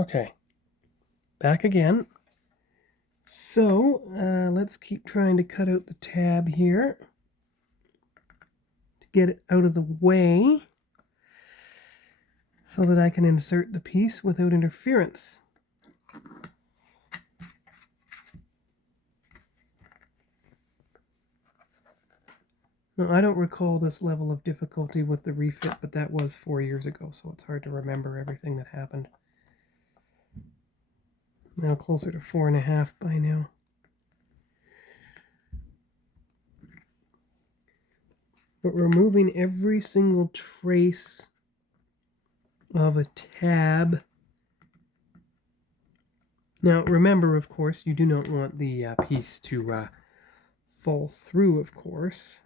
Okay, back again. So let's keep trying to cut out the tab here to get it out of the way so that I can insert the piece without interference. Now, I don't recall this level of difficulty with the refit, but that was 4 years ago, so it's hard to remember everything that happened. Now closer to 4.5 by now. But removing every single trace of a tab. Now remember, of course, you do not want the piece to fall through, of course.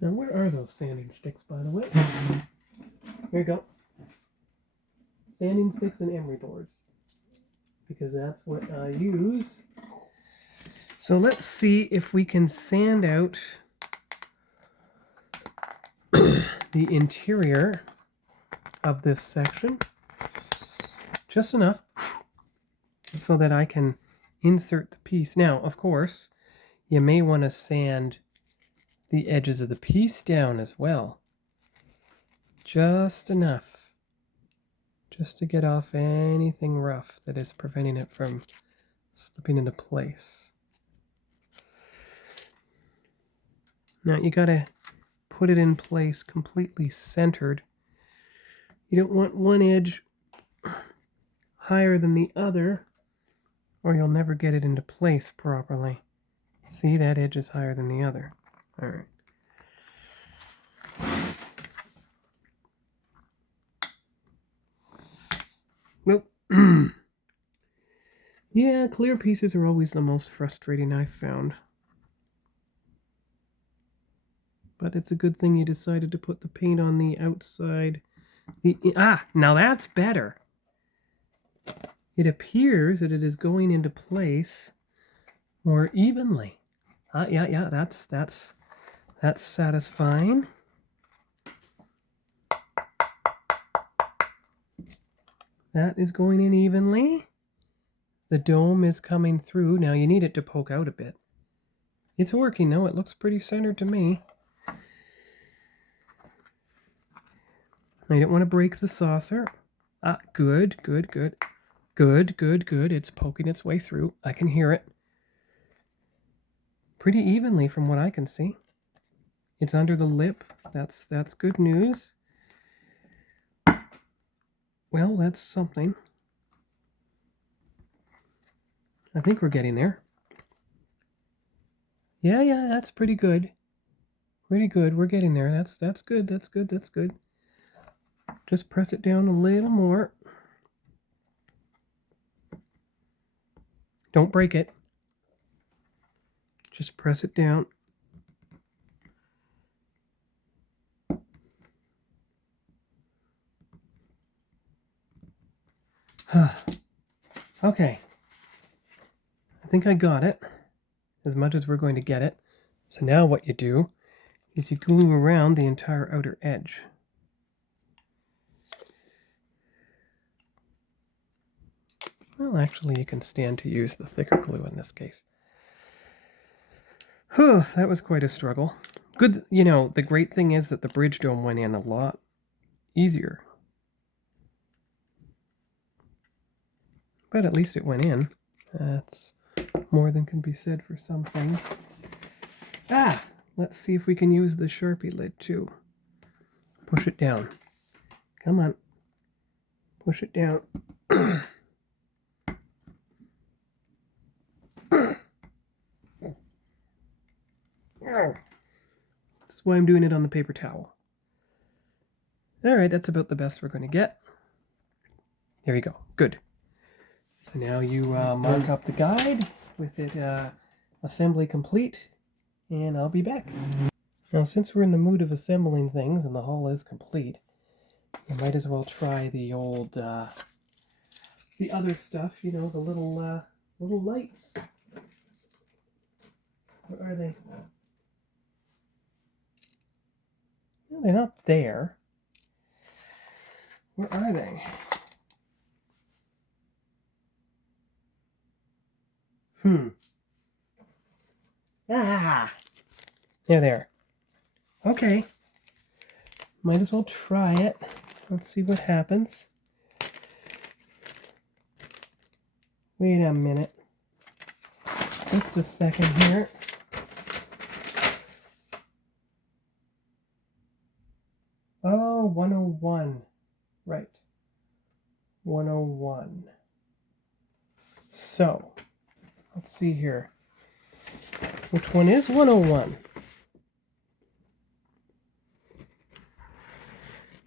Now where are those sanding sticks, by the way? Here you go. Sanding sticks and emery boards, because that's what I use. So let's see if we can sand out the interior of this section just enough so that I can insert the piece. Now, of course, you may want to sand the edges of the piece down as well. Just enough. Just to get off anything rough that is preventing it from slipping into place. Now you gotta put it in place completely centered. You don't want one edge higher than the other, or you'll never get it into place properly. See, that edge is higher than the other. All right. Nope. Yeah, clear pieces are always the most frustrating, I've found. But it's a good thing you decided to put the paint on the outside. Now that's better. It appears that it is going into place more evenly. Yeah, that's satisfying. That is going in evenly. The dome is coming through. Now you need it to poke out a bit. It's working though. It looks pretty centered to me. Now you don't want to break the saucer. Good. It's poking its way through. I can hear it. Pretty evenly from what I can see. It's under the lip. That's good news. Well, that's something. I think we're getting there. Yeah, that's pretty good. Pretty good. We're getting there. That's good. That's good. Just press it down a little more. Don't break it. Just press it down. Okay. I think I got it, as much as we're going to get it. So now what you do is you glue around the entire outer edge. Well, actually, you can stand to use the thicker glue in this case. Whew, that was quite a struggle. Good, you know, the great thing is that the bridge dome went in a lot easier. But at least it went in. That's more than can be said for some things. Let's see if we can use the Sharpie lid too. Push it down. Come on. Push it down. That's why I'm doing it on the paper towel. Alright, that's about the best we're going to get. There you go. Good. So now you mark up the guide with it assembly complete, and I'll be back. Now, since we're in the mood of assembling things and the hull is complete, I might as well try the old, the other stuff, you know, the little lights. Where are they? No, they're not there. Where are they? Ah! There they are. Okay. Might as well try it. Let's see what happens. Wait a minute. Just a second here. Oh, 101. Right. 101. So, let's see here. Which one is 101?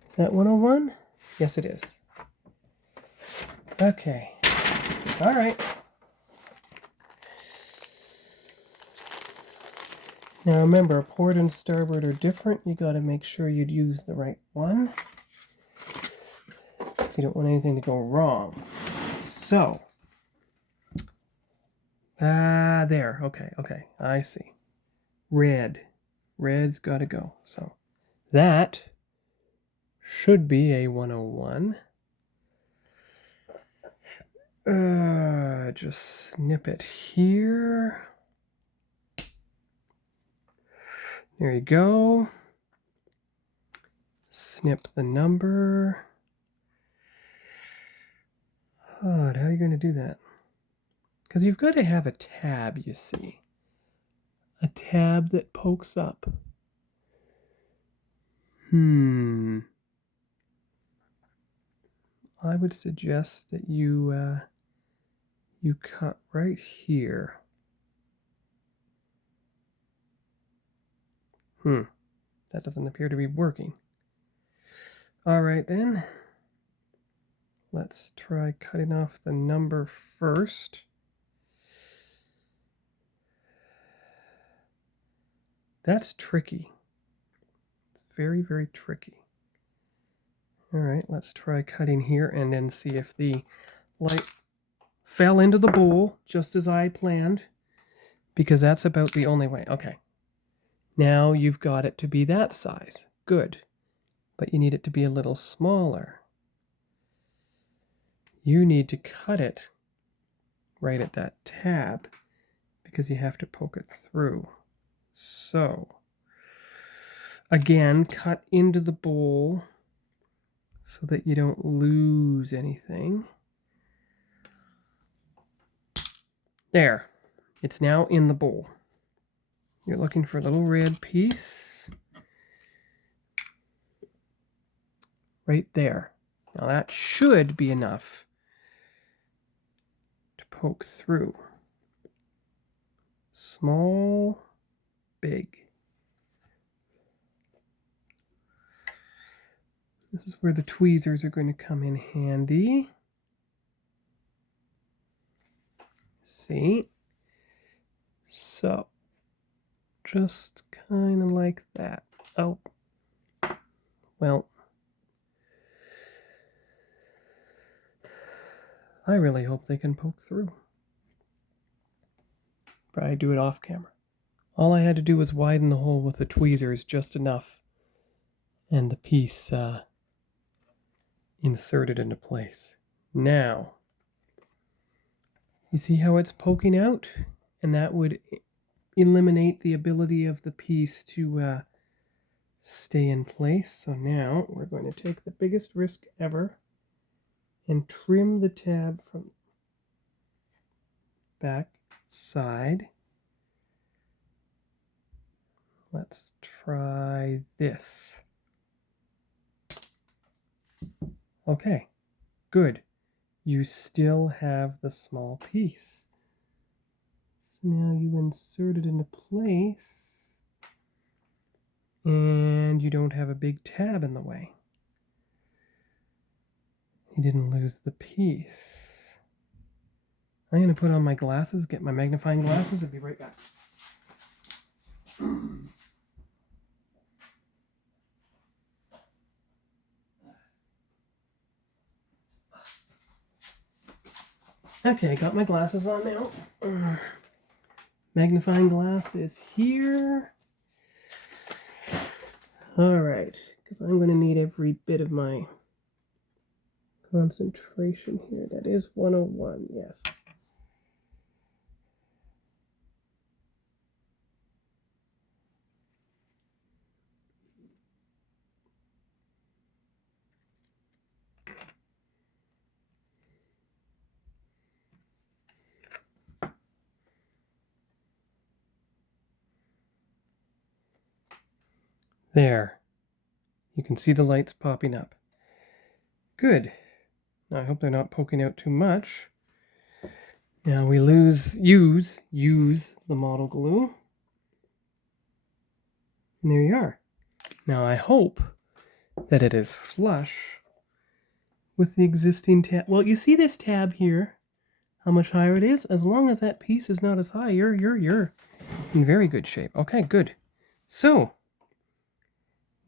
Is that 101? Yes, it is. Okay. All right. Now remember, port and starboard are different. You got to make sure you'd use the right one. So you don't want anything to go wrong. So, there. Okay. I see. Red. Red's got to go. So that should be a 101. Just snip it here. There you go. Snip the number. Oh, how are you going to do that? Because you've got to have a tab, you see. A tab that pokes up. I would suggest that you cut right here. That doesn't appear to be working. All right then. Let's try cutting off the number first. That's tricky. It's very, very tricky. All right, let's try cutting here and then see if the light fell into the bowl just as I planned, because that's about the only way. Okay. Now you've got it to be that size. Good. But you need it to be a little smaller. You need to cut it right at that tab because you have to poke it through. So, again, cut into the bowl so that you don't lose anything. There. It's now in the bowl. You're looking for a little red piece. Right there. Now that should be enough to poke through. Small, big. This is where the tweezers are going to come in handy. See? So, just kind of like that. Oh, well, I really hope they can poke through. Probably do it off camera. All I had to do was widen the hole with the tweezers just enough, and the piece inserted into place. Now, you see how it's poking out? And that would eliminate the ability of the piece to stay in place. So now we're going to take the biggest risk ever and trim the tab from back side. Let's try this. Okay, good. You still have the small piece. So now you insert it into place and you don't have a big tab in the way. You didn't lose the piece. I'm going to put on my glasses, get my magnifying glasses, and be right back. Okay, got my glasses on now. Magnifying glass is here. All right, because I'm going to need every bit of my concentration here. That is 101, yes. There. You can see the lights popping up. Good. Now I hope they're not poking out too much. Now we use the model glue. And there you are. Now I hope that it is flush with the existing tab. Well, you see this tab here, how much higher it is? As long as that piece is not as high, you're in very good shape. Okay, good. So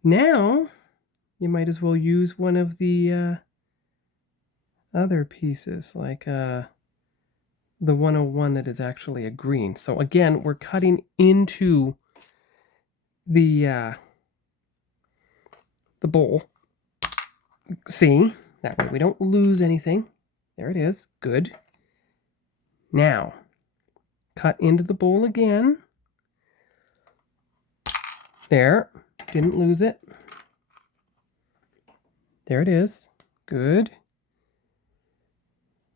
now you might as well use one of the other pieces, like the 101 that is actually a green. So again, we're cutting into the bowl. See, that way we don't lose anything. There it is. Good. Now, cut into the bowl again. There. Didn't lose it. There it is. Good.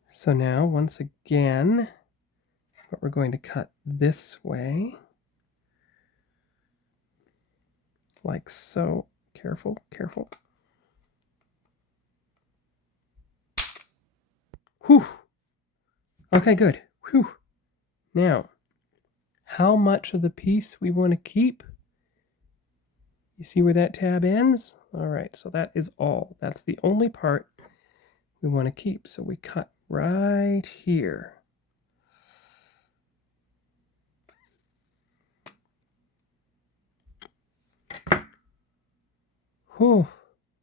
So now, once again, what we're going to cut this way. Like so. Careful, careful. Whew. Okay, good. Whew. Now, how much of the piece we want to keep? You see where that tab ends? All right, so that is all. That's the only part we want to keep. So we cut right here. Whew,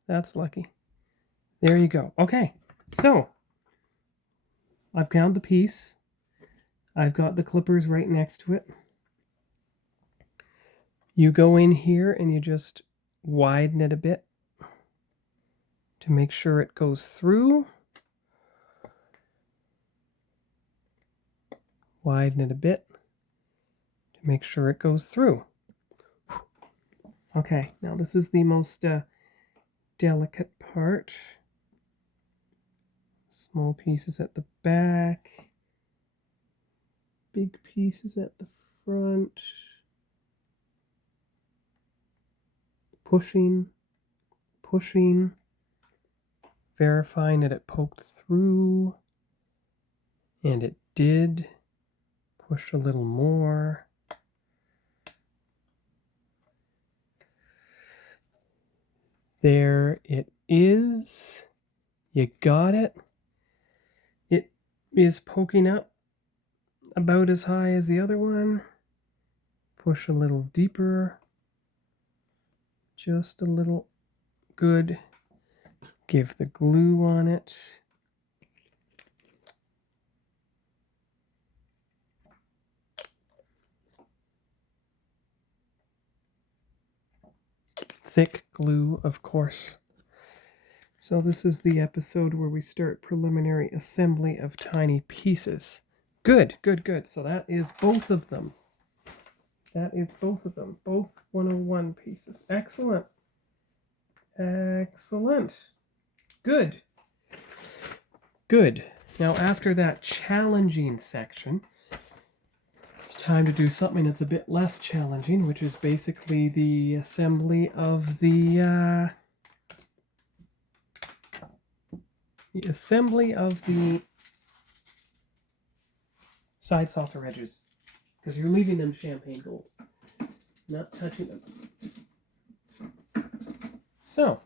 that's lucky. There you go. Okay, so I've counted the piece. I've got the clippers right next to it. You go in here and you just widen it a bit to make sure it goes through. Widen it a bit to make sure it goes through. Okay, now this is the most delicate part. Small pieces at the back. Big pieces at the front. Pushing, pushing, verifying that it poked through, and it did. Push a little more. There it is. You got it. It is poking up about as high as the other one. Push a little deeper. Just a little. Good. Give the glue on it. Thick glue, of course. So this is the episode where we start preliminary assembly of tiny pieces. Good, good, good. So that is both of them. That is both of them. Both 101 pieces. Excellent. Excellent. Good. Good. Now after that challenging section, it's time to do something that's a bit less challenging, which is basically the assembly of the side saucer edges, because you're leaving them champagne gold, not touching them. So,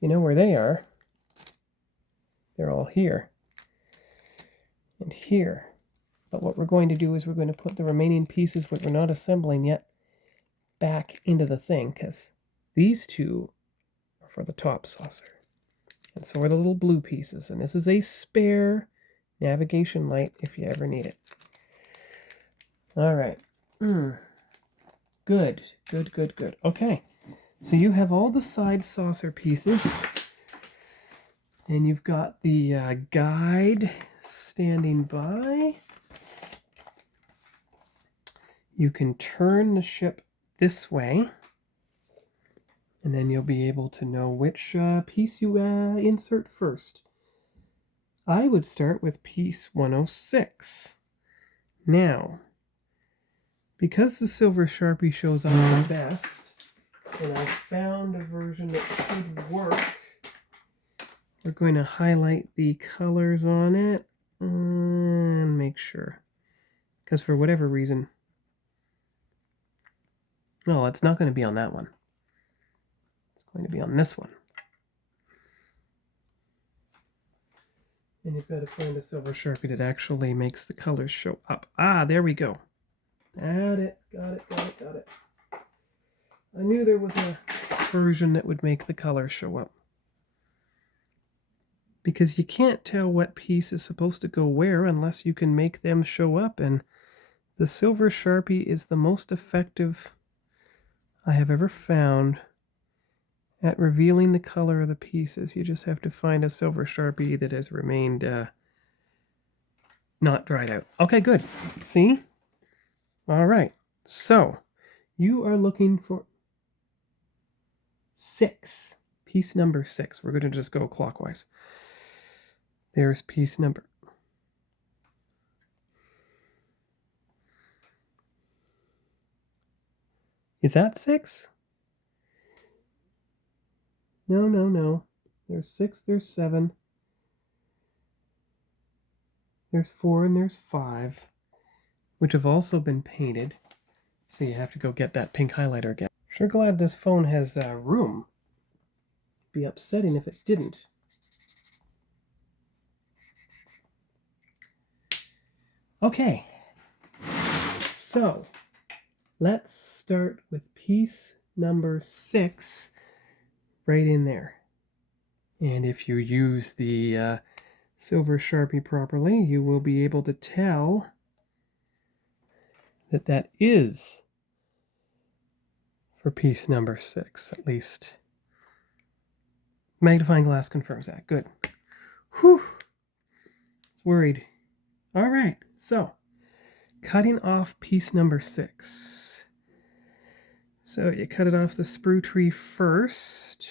you know where they are. They're all here and here. But what we're going to do is we're going to put the remaining pieces, which we're not assembling yet, back into the thing, because these two are for the top saucer. And so are the little blue pieces. And this is a spare navigation light if you ever need it. All right. Good, good, good, good. Okay. So you have all the side saucer pieces And you've got the guide standing by. You can turn the ship this way, and then you'll be able to know which piece you insert first. I would start with piece 106. Now, because the Silver Sharpie shows up the best, and I found a version that should work, we're going to highlight the colors on it and make sure. Because for whatever reason, no, it's not going to be on that one. It's going to be on this one. And you've got to find a Silver Sharpie that actually makes the colors show up. Ah, there we go. Got it. I knew there was a version that would make the colors show up. Because you can't tell what piece is supposed to go where unless you can make them show up. And the Silver Sharpie is the most effective I have ever found at revealing the color of the pieces. You just have to find a Silver Sharpie that has remained not dried out. Okay, good. See? All right. So you are looking for 6. Piece number 6. We're going to just go clockwise. There's piece number. Is that 6? No. There's 6, there's 7. There's 4 and there's 5, which have also been painted. So you have to go get that pink highlighter again. Sure glad this phone has room. It'd be upsetting if it didn't. Okay, so let's start with piece number 6 right in there. And if you use the Silver Sharpie properly, you will be able to tell that that is for piece number 6, at least. Magnifying glass confirms that. Good. Whew. I was worried. All right, so cutting off piece number 6. So you cut it off the sprue tree first,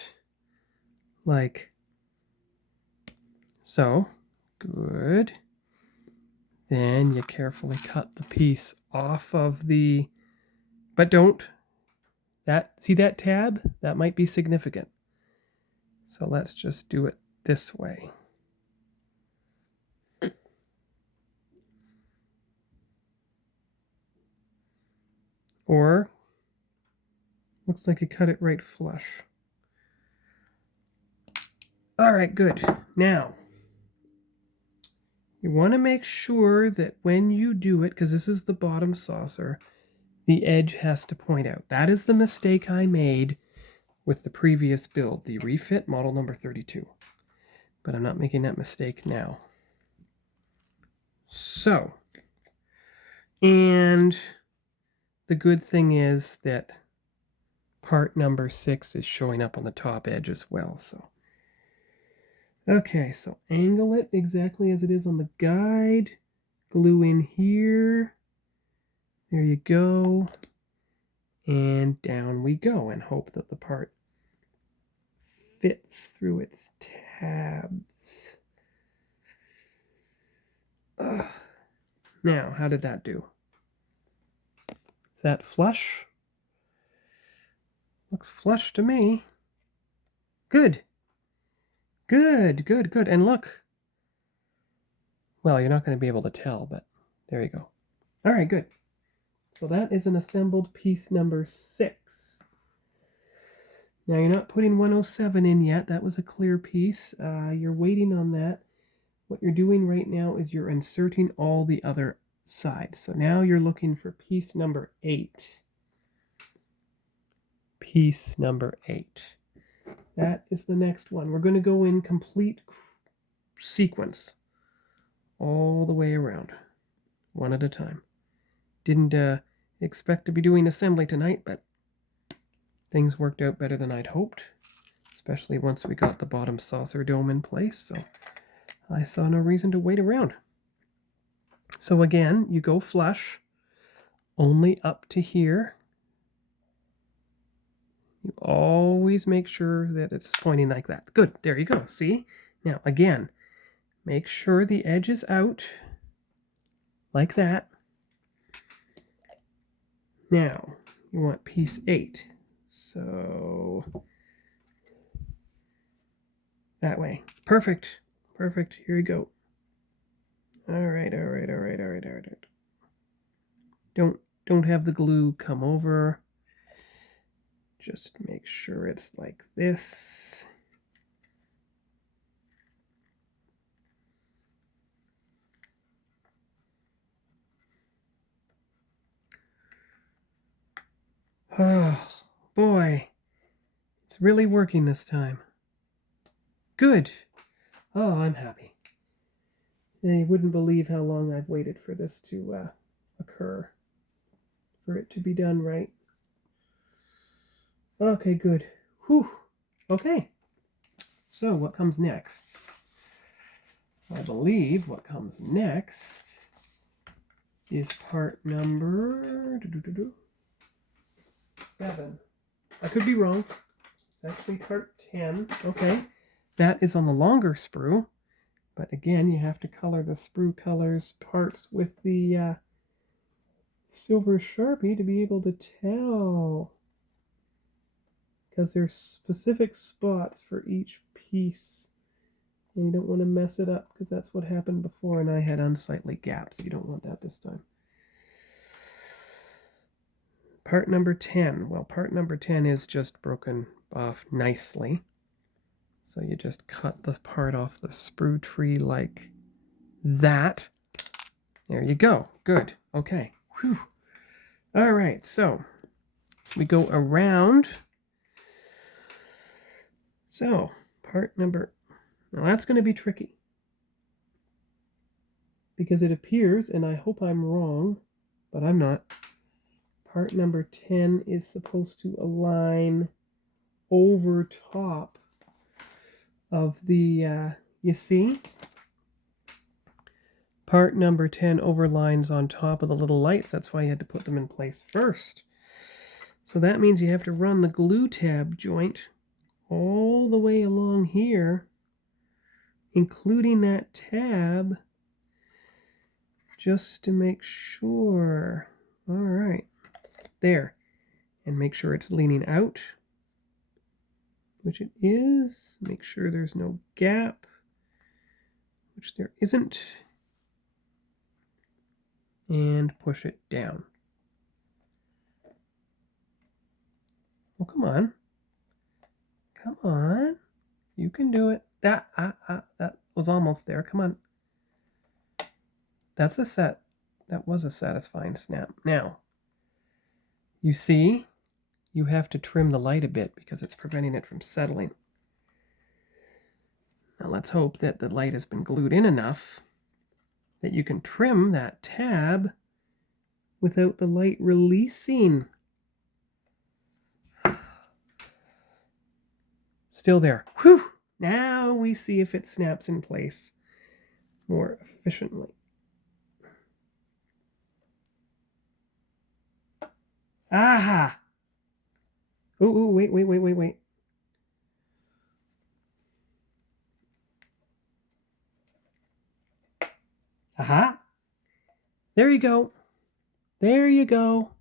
like so. Good. Then you carefully cut the piece off of the, but don't, see that tab? That might be significant. So let's just do it this way. Or, looks like you cut it right flush. All right, good. Now, you want to make sure that when you do it, because this is the bottom saucer, the edge has to point out. That is the mistake I made with the previous build, the refit model number 32. But I'm not making that mistake now. So, and the good thing is that part number 6 is showing up on the top edge as well. So, okay, so angle it exactly as it is on the guide. Glue in here. There you go. And down we go, and hope that the part fits through its tabs. Now, how did that do? Is that flush? Looks flush to me. Good. Good. And look. Well, you're not going to be able to tell, but there you go. All right, good. So that is an assembled piece number 6. Now you're not putting 107 in yet. That was a clear piece. You're waiting on that. What you're doing right now is you're inserting all the other sides. So now you're looking for piece number 8. Piece number 8. That is the next one. We're going to go in complete sequence all the way around, one at a time. Didn't expect to be doing assembly tonight, but things worked out better than I'd hoped, especially once we got the bottom saucer dome in place, so I saw no reason to wait around. So again, you go flush only up to here. You always make sure that it's pointing like that. Good, there you go, see? Now again, make sure the edge is out like that. Now, you want piece 8. So that way. Perfect. Perfect. Here we go. All right. Don't have the glue come over. Just make sure it's like this. Oh, boy. It's really working this time. Good. Oh, I'm happy. You wouldn't believe how long I've waited for this to occur. For it to be done right. Okay, good. Whew. Okay. So what comes next? I believe what comes next is part number 7. I could be wrong. It's actually part 10. Okay. That is on the longer sprue. But again, you have to color the sprue colors parts with the silver Sharpie to be able to tell. Because there's specific spots for each piece. And you don't want to mess it up because that's what happened before and I had unsightly gaps. You don't want that this time. Part number 10. Well, part number 10 is just broken off nicely. So you just cut the part off the sprue tree like that. There you go. Good. Okay. Whew. All right. So we go around. So part number... Now that's going to be tricky. Because it appears, and I hope I'm wrong, but I'm not, part number 10 is supposed to align over top of the, you see? Part number 10 overlines on top of the little lights. That's why you had to put them in place first. So that means you have to run the glue tab joint all the way along here, including that tab, just to make sure. All right, there. And make sure it's leaning out, which it is. Make sure there's no gap, which there isn't. And push it down. Oh, come on. Come on. You can do it. That was almost there. Come on. That's a set. That was a satisfying snap. Now, you see, you have to trim the light a bit because it's preventing it from settling. Now let's hope that the light has been glued in enough that you can trim that tab without the light releasing. Still there. Whew! Now we see if it snaps in place more efficiently. Aha! Ooh, wait. Aha! There you go. There you go.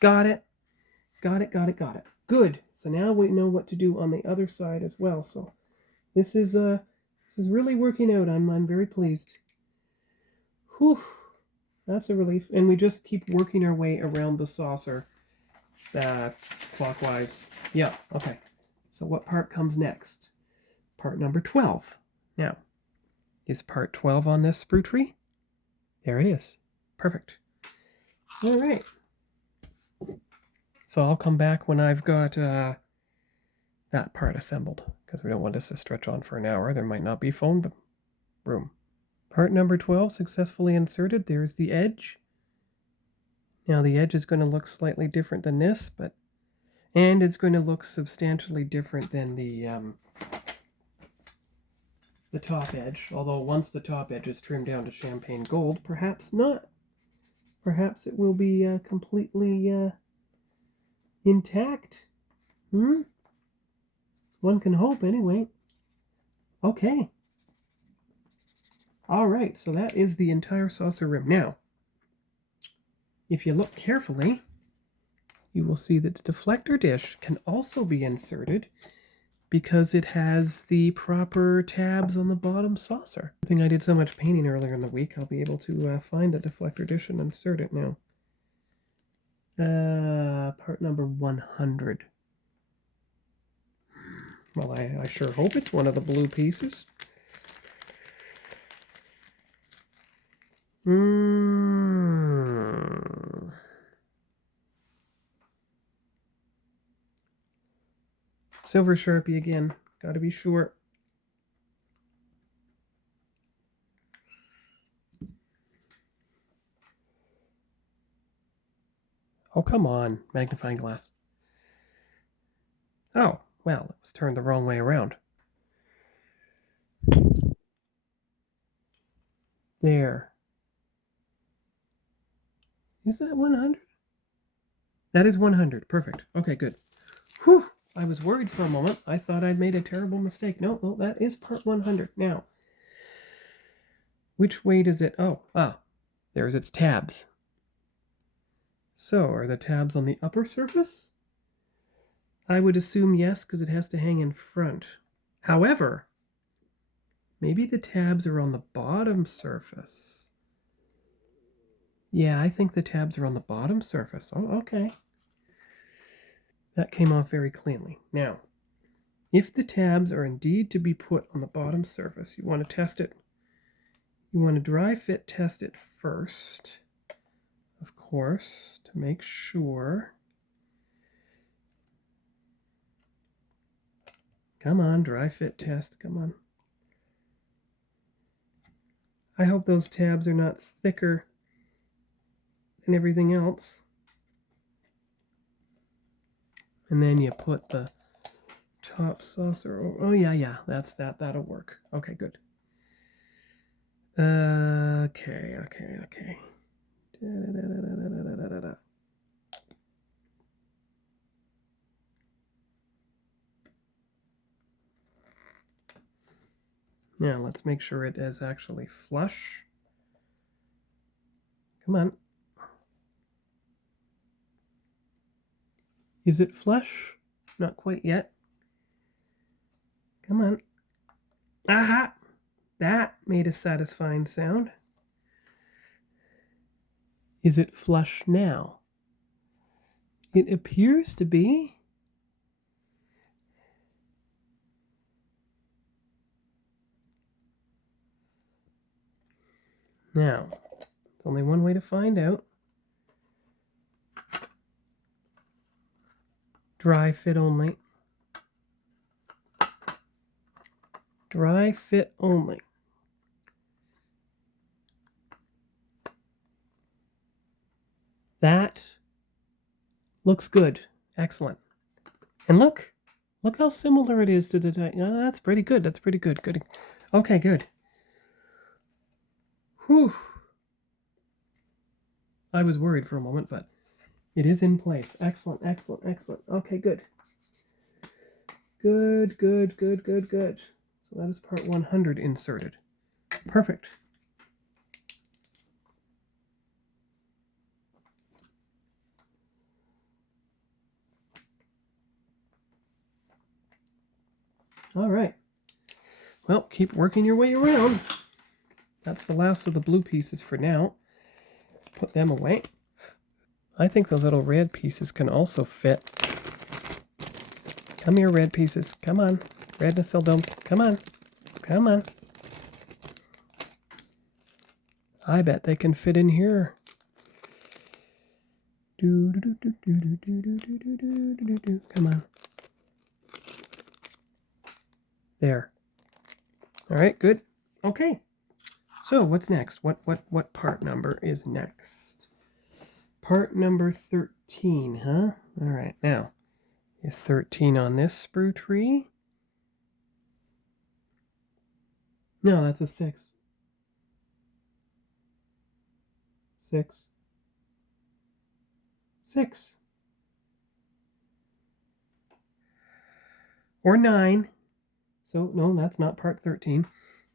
Got it. Got it. Good. So now we know what to do on the other side as well. So this is really working out. I'm very pleased. Whew. That's a relief. And we just keep working our way around the saucer clockwise. Yeah, okay. So what part comes next? Part number 12. Now, is part 12 on this sprue tree? There it is. Perfect. All right. So I'll come back when I've got that part assembled, because we don't want this to stretch on for an hour. There might not be phone room. Part number 12 successfully inserted. There's the edge. Now the edge is going to look slightly different than this, And it's going to look substantially different than the top edge. Although once the top edge is trimmed down to champagne gold, perhaps not. Perhaps it will be completely intact. One can hope, anyway. Okay. All right, so that is the entire saucer rim. Now, if you look carefully, you will see that the deflector dish can also be inserted because it has the proper tabs on the bottom saucer. I think I did so much painting earlier in the week, I'll be able to find the deflector dish and insert it now. Part number 100. Well, I sure hope it's one of the blue pieces. Silver Sharpie again. Gotta be sure. Oh, come on, magnifying glass. Oh, well, it was turned the wrong way around. There. Is that 100? That is 100. Perfect. Okay, good. Whew. I was worried for a moment. I thought I'd made a terrible mistake. No, that is part 100. Now, which way does it... Oh, there's its tabs. So, are the tabs on the upper surface? I would assume yes, because it has to hang in front. However, maybe the tabs are on the bottom surface. Yeah, I think the tabs are on the bottom surface. Oh, okay. That came off very cleanly. Now, if the tabs are indeed to be put on the bottom surface, you want to test it. You want to dry fit test it first, of course, to make sure. Come on, dry fit test, come on. I hope those tabs are not thicker than everything else. And then you put the top saucer over. Oh, yeah, that'll work. Okay, good. Okay. Now, let's make sure it is actually flush. Come on. Is it flush? Not quite yet. Come on. Aha! That made a satisfying sound. Is it flush now? It appears to be. Now, there's only one way to find out. Dry fit only. Dry fit only. That looks good. Excellent. And look how similar it is to the... that's pretty good. That's pretty good. Good. Okay, good. Whew. I was worried for a moment, but it is in place. Excellent. Okay, good. Good. So that is part 100 inserted. Perfect. All right. Well, keep working your way around. That's the last of the blue pieces for now. Put them away. I think those little red pieces can also fit. Come here, red pieces. Come on. Red nacelle domes. Come on. I bet they can fit in here. Come on. There. All right, good. Okay. So what's next? What part number is next? Part number 13, huh? All right. Now, Is 13 on this sprue tree? No, that's a 6. 6. 6. Or 9. So, no, that's not part 13.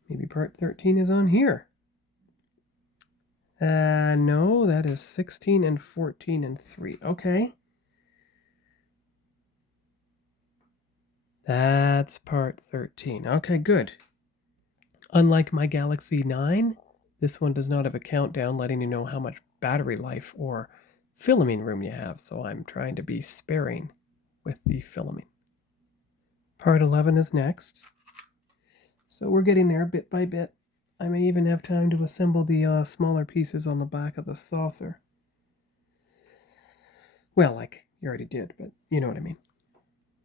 Maybe part 13 is on here. No, that is 16 and 14 and 3. Okay. That's part 13. Okay, good. Unlike my Galaxy 9, this one does not have a countdown letting you know how much battery life or filming room you have, so I'm trying to be sparing with the filming. Part 11 is next. So we're getting there bit by bit. I may even have time to assemble the smaller pieces on the back of the saucer. Well, like you already did, but you know what I mean.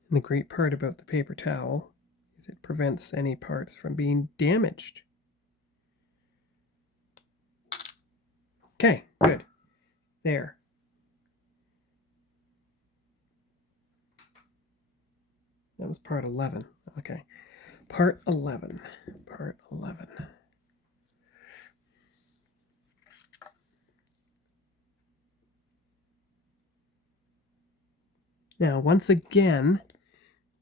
And the great part about the paper towel is it prevents any parts from being damaged. Okay, good. There. That was part 11. Okay. Part 11. Part 11. Now, once again,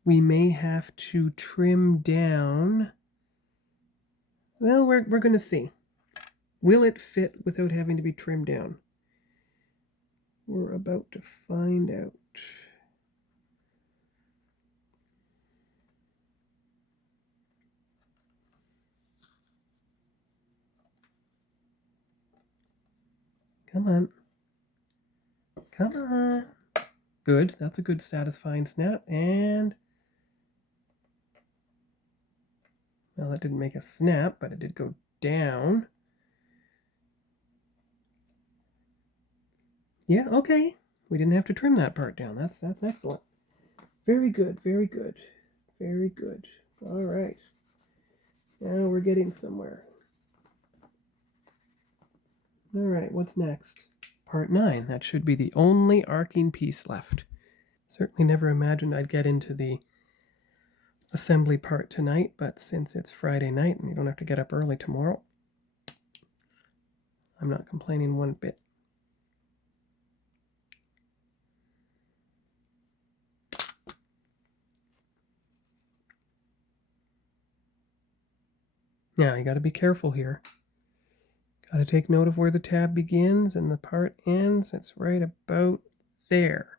we may have to trim down. Well, we're going to see. Will it fit without having to be trimmed down? We're about to find out. Come on. Come on. Good. That's a good satisfying snap. And, well, it didn't make a snap, but it did go down. Yeah, okay. We didn't have to trim that part down. That's excellent. Very good, very good. Very good. All right. Now we're getting somewhere. All right, what's next? Part 9. That should be the only arcing piece left. Certainly never imagined I'd get into the assembly part tonight, but since it's Friday night and you don't have to get up early tomorrow, I'm not complaining one bit. Now, you got to be careful here. Got to take note of where the tab begins and the part ends. It's right about there.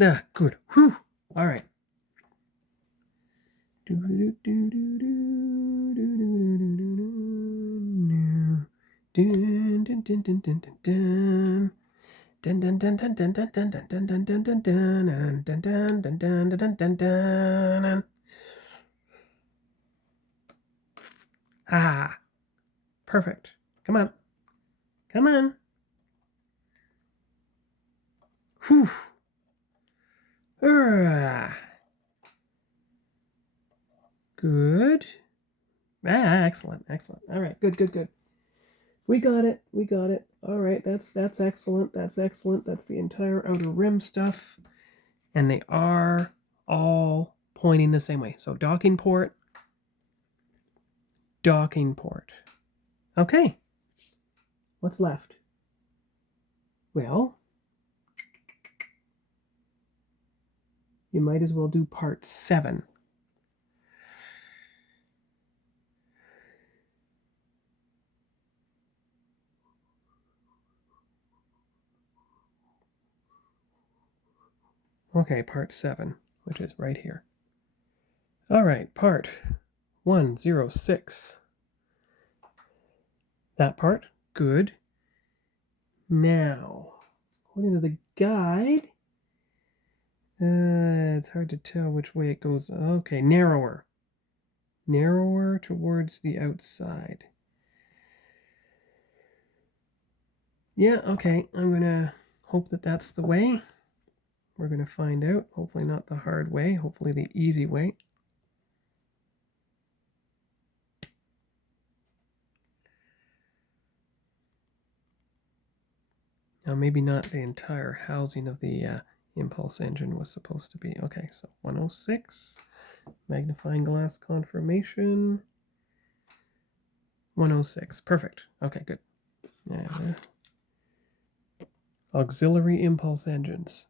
Ah, good. Whew. All right. Ah, perfect. Come on. Come on. Whew. Good. Ah, excellent, excellent. All right, good, good, good. We got it. We got it. All right, that's excellent. That's excellent. That's the entire outer rim stuff. And they are all pointing the same way. So docking port, docking port. Okay. What's left? Well, you might as well do part 7. Okay, part 7, which is right here. All right, part 106. That part, good. Now, according to the guide, it's hard to tell which way it goes. Okay, narrower. Narrower towards the outside. Yeah, okay, I'm going to hope that that's the way. We're going to find out. Hopefully not the hard way. Hopefully the easy way. Now, maybe not the entire housing of the impulse engine was supposed to be. Okay, so 106. Magnifying glass confirmation. 106. Perfect. Okay, good. Yeah. Auxiliary impulse engines.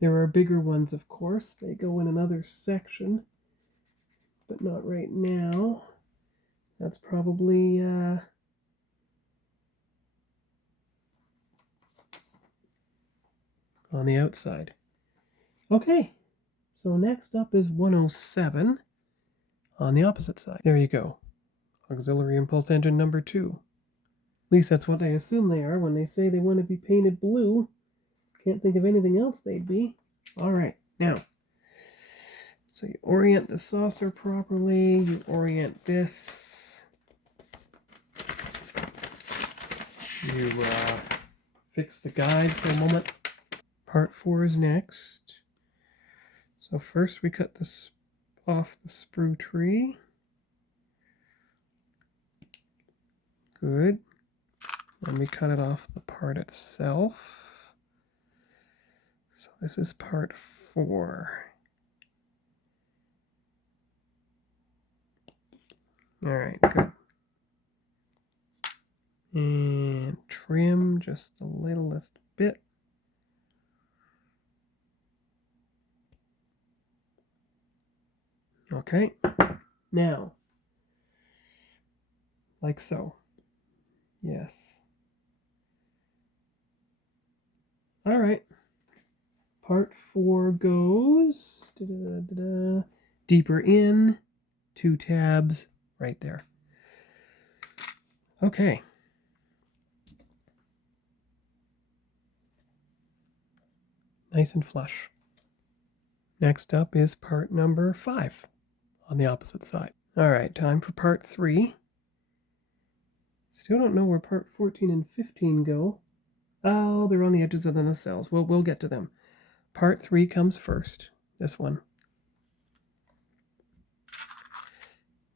There are bigger ones, of course. They go in another section, but not right now. That's probably on the outside. Okay, so next up is 107 on the opposite side. There you go. Auxiliary impulse engine number 2. At least that's what I assume they are when they say they want to be painted blue. Can't think of anything else they'd be. All right, now, so you orient the saucer properly, you orient this, you fix the guide for a moment. Part 4 is next. So first we cut this off the sprue tree. Good. And we cut it off the part itself. So this is part 4. All right, good. And trim just the littlest bit. Okay, now, like so. Yes. All right. Part 4 goes deeper in, 2 tabs right there. Okay. Nice and flush. Next up is part number 5 on the opposite side. All right, time for part 3. Still don't know where part 14 and 15 go. Oh, they're on the edges of the nacelles. We'll get to them. Part 3 comes first. This one.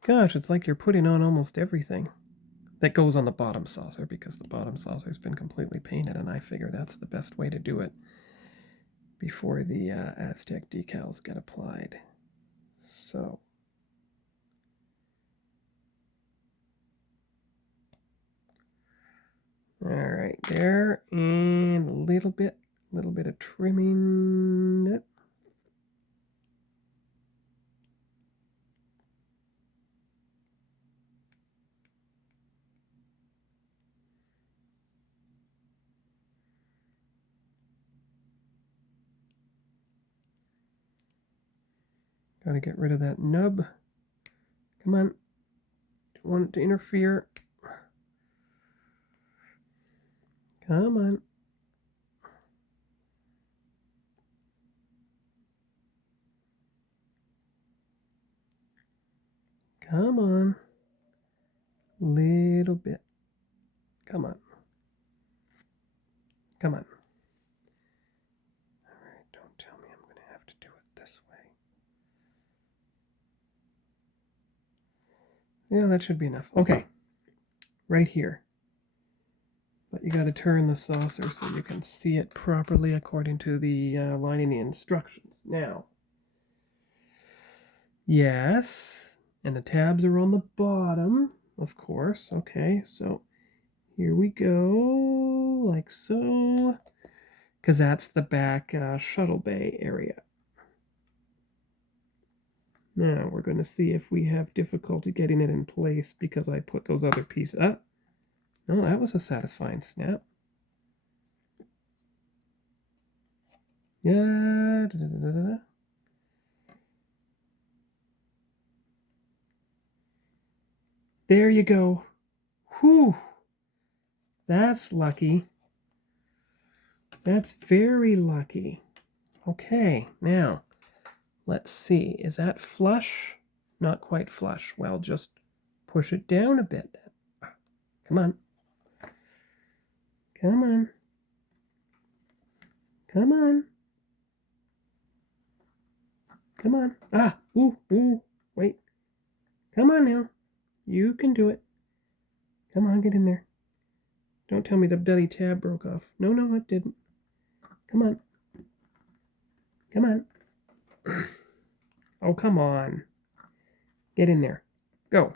Gosh, it's like you're putting on almost everything. That goes on the bottom saucer because the bottom saucer's been completely painted, and I figure that's the best way to do it before the Aztec decals get applied. So, all right, there, and a little bit of trimming. Got to get rid of that nub. Come on. Don't want it to interfere. Come on. Come on. Little bit. Come on. Come on. All right, don't tell me I'm going to have to do it this way. Yeah, that should be enough. Okay. Right here. But you got to turn the saucer so you can see it properly according to the line in the instructions. Now, yes, and the tabs are on the bottom, of course. Okay, so here we go, like so, because that's the back shuttle bay area. Now we're going to see if we have difficulty getting it in place because I put those other pieces up. No, that was a satisfying snap. Yeah. There you go. Whew. That's lucky. That's very lucky. Okay, now, let's see. Is that flush? Not quite flush. Well, just push it down a bit then. Come on. Come on. Come on. Come on. Ah, ooh, wait. Come on now. You can do it. Come on, get in there. Don't tell me the bloody tab broke off. No, no, it didn't. Come on. Come on. Oh, come on. Get in there. Go.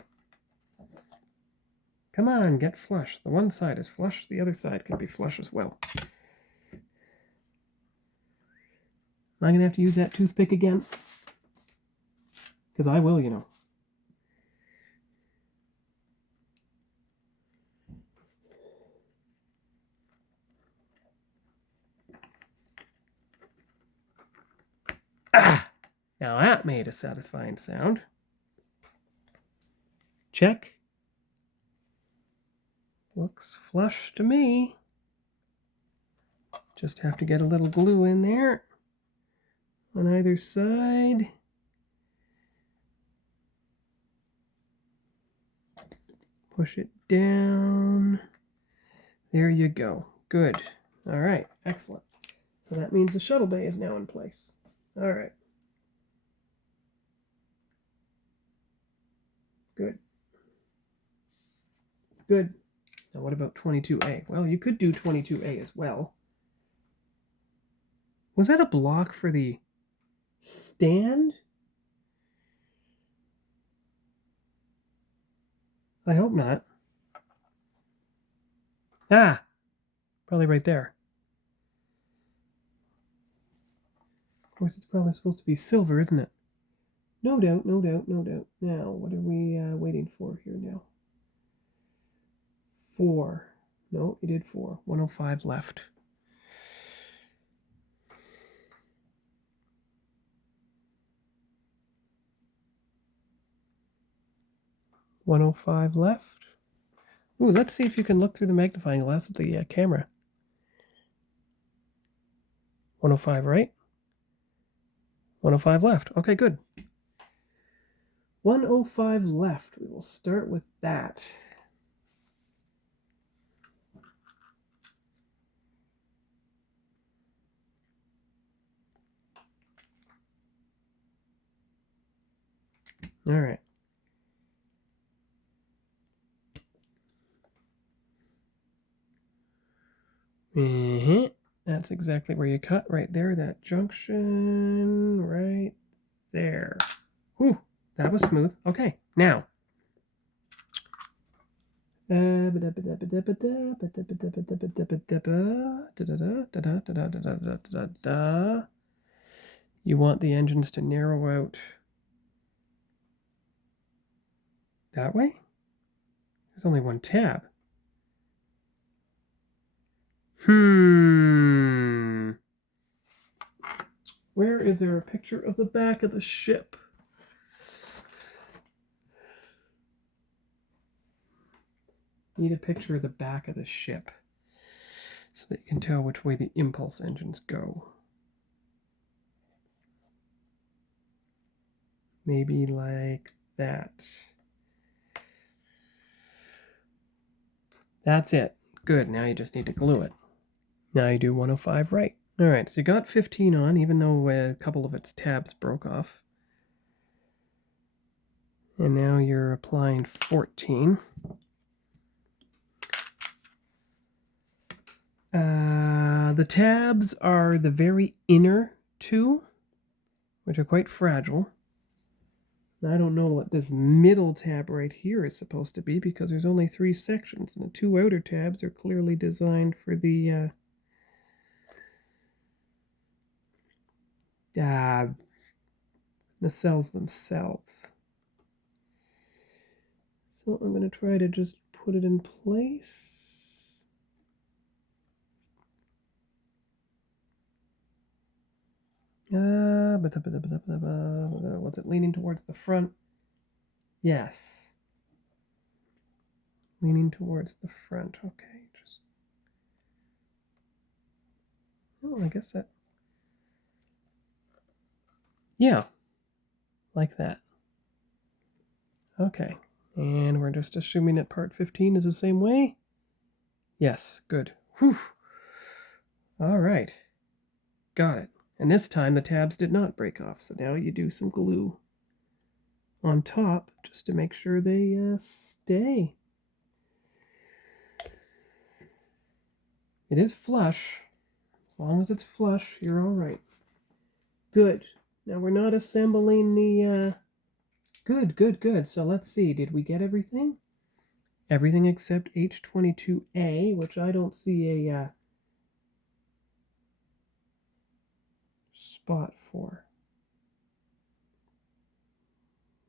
Come on, get flush. The one side is flush, the other side can be flush as well. Am I going to have to use that toothpick again? Because I will, you know. Ah! Now that made a satisfying sound. Check. Looks flush to me. Just have to get a little glue in there on either side. Push it down. There you go. Good. All right. Excellent. So that means the shuttle bay is now in place. All right. Good. Good. Now what about 22A? Well, you could do 22A as well. Was that a block for the stand? I hope not. Ah! Probably right there. Of course, it's probably supposed to be silver, isn't it? No doubt, no doubt, no doubt. Now, what are we waiting for here now? 4. No, you did 4. 105 left. $105 left. Ooh, let's see if you can look through the magnifying glass at the camera. 105 right? 105 left. Okay, good. 105 left. We will start with that. All right. That's exactly where you cut, right there, that junction, right there. Whew, that was smooth. Okay, now. You want the engines to narrow out that way? There's only one tab. Where is there a picture of the back of the ship? Need a picture of the back of the ship so that you can tell which way the impulse engines go. Maybe like that. That's it. Good. Now you just need to glue it. Now you do 105 right. All right, so you got 15 on, even though a couple of its tabs broke off. And now you're applying 14. The tabs are the very inner two, which are quite fragile. Now, I don't know what this middle tab right here is supposed to be because there's only 3 sections, and the 2 outer tabs are clearly designed for the nacelles themselves. So I'm going to try to just put it in place. Was it leaning towards the front? Yes. Leaning towards the front. Okay. Just. Oh, I guess that. Yeah. Like that. Okay. And we're just assuming that part 15 is the same way? Yes. Good. Whew. All right. Got it. And this time the tabs did not break off. So now you do some glue on top just to make sure they stay. It is flush. As long as it's flush, you're all right. Good. Now we're not assembling the... Good. So let's see. Did we get everything? Everything except H22A, which I don't see a spot for.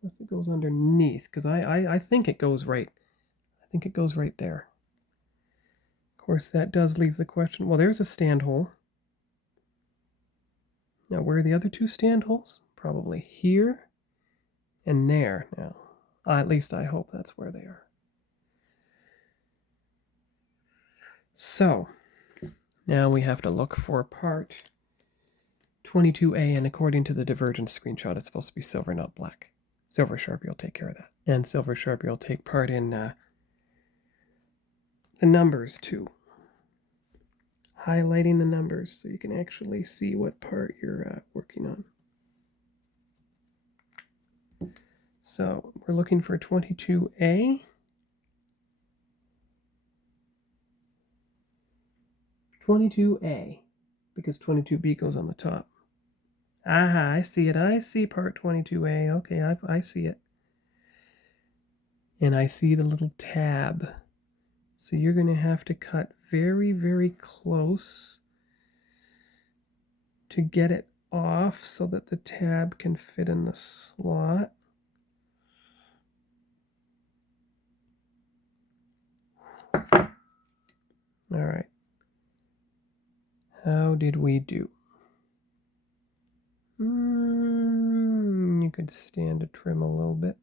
Unless it goes underneath, because I think it goes right. I think it goes right there. Of course, that does leave the question. Well, there's a stand hole. Now, where are the other two stand holes? Probably here and there. Now, at least I hope that's where they are. So, now we have to look for part 22A, and according to the Divergence screenshot, it's supposed to be silver, not black. Silver Sharpie will take care of that. And Silver Sharpie will take part in the numbers too. Highlighting the numbers so you can actually see what part you're working on. So we're looking for 22A. 22A, because 22B goes on the top. Aha, I see it. I see part 22A. Okay, I see it. And I see the little tab. So you're going to have to cut very, very close to get it off so that the tab can fit in the slot. All right. How did we do? You could stand to trim a little bit.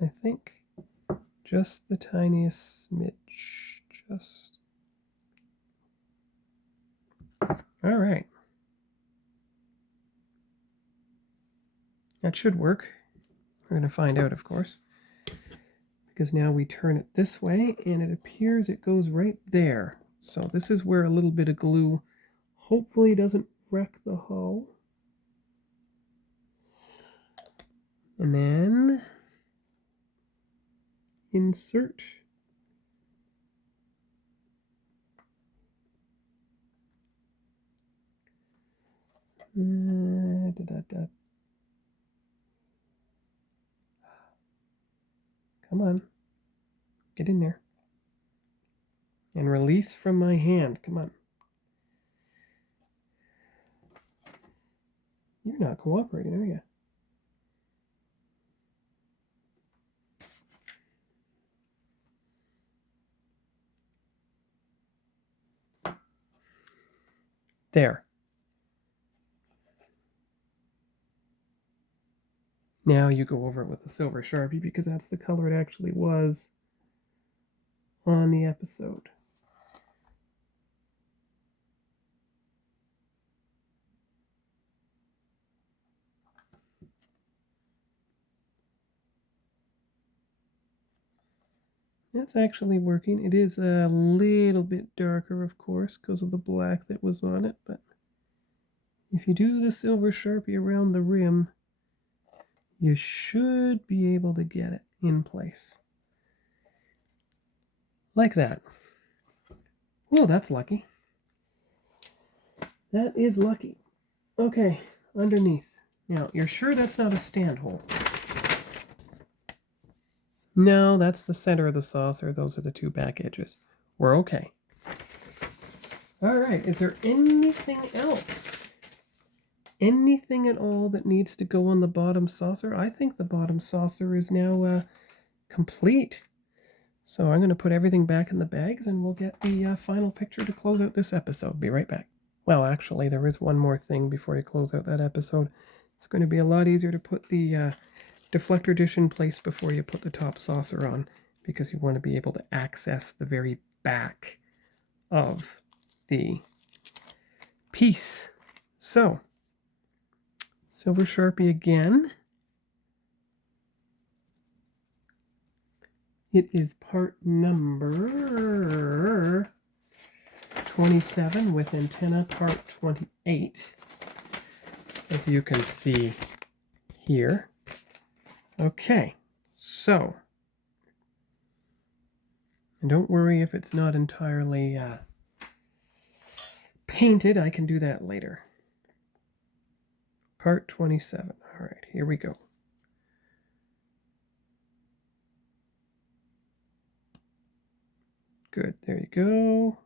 I think just the tiniest smidge. Just. All right. That should work. We're going to find out, of course. Because now we turn it this way, and it appears it goes right there. So this is where a little bit of glue hopefully doesn't wreck the hull. And then insert. Come on. Get in there. And release from my hand. Come on. You're not cooperating, are you? There. Now you go over it with the Silver Sharpie because that's the color it actually was on the episode. That's actually working. It is a little bit darker, of course, because of the black that was on it, but if you do the Silver Sharpie around the rim, you should be able to get it in place. Like that. Well, that's lucky. That is lucky. Okay, underneath. Now, you're sure that's not a stand hole? No, that's the center of the saucer. Those are the two back edges. We're okay. All right, is there anything else? Anything at all that needs to go on the bottom saucer? I think the bottom saucer is now complete. So I'm going to put everything back in the bags and we'll get the final picture to close out this episode. Be right back. Well, actually, there is one more thing before you close out that episode. It's going to be a lot easier to put the deflector dish in place before you put the top saucer on, because you want to be able to access the very back of the piece. So, Silver Sharpie again. It is part number 27 with antenna part 28, as you can see here. Okay, so, and don't worry if it's not entirely painted, I can do that later. Part 27. All right, here we go. Good, there you go.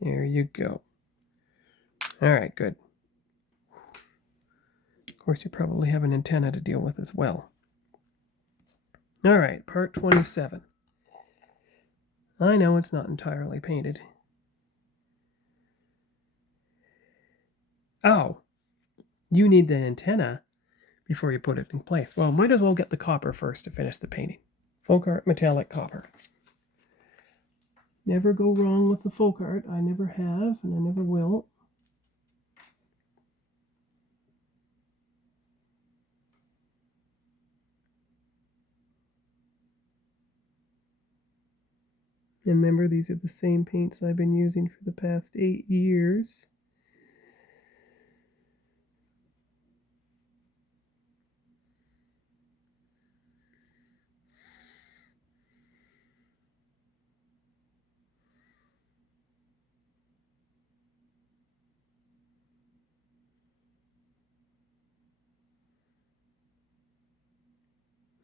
There you go. All right, good. Of course, you probably have an antenna to deal with as well. All right, part 27. I know it's not entirely painted. Oh, you need the antenna before you put it in place. Well, might as well get the copper first to finish the painting. Folk art metallic copper. Never go wrong with the folk art. I never have, and I never will. And remember, these are the same paints I've been using for the past 8 years.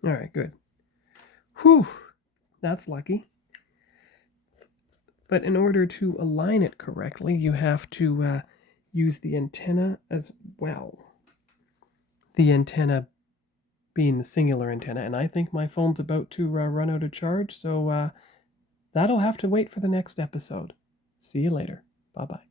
All right, good. Whew, that's lucky. But in order to align it correctly, you have to use the antenna as well. The antenna being the singular antenna, and I think my phone's about to run out of charge, so that'll have to wait for the next episode. See you later. Bye-bye.